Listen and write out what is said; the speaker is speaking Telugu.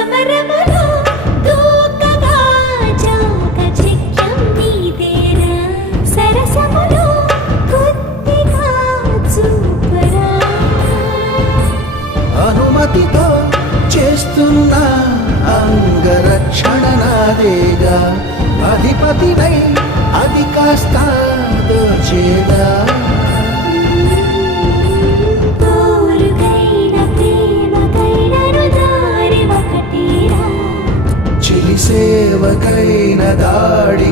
సమరములో దూకగా చాకచక్యం నీదేరా సరసములో కొద్దిగా చూపరా అనుమతితో చేస్తున్న అంగరక్షణ నాదేగా అధిపతినై అది కాస్త దోచేదా చిలి సేవకైన దాడి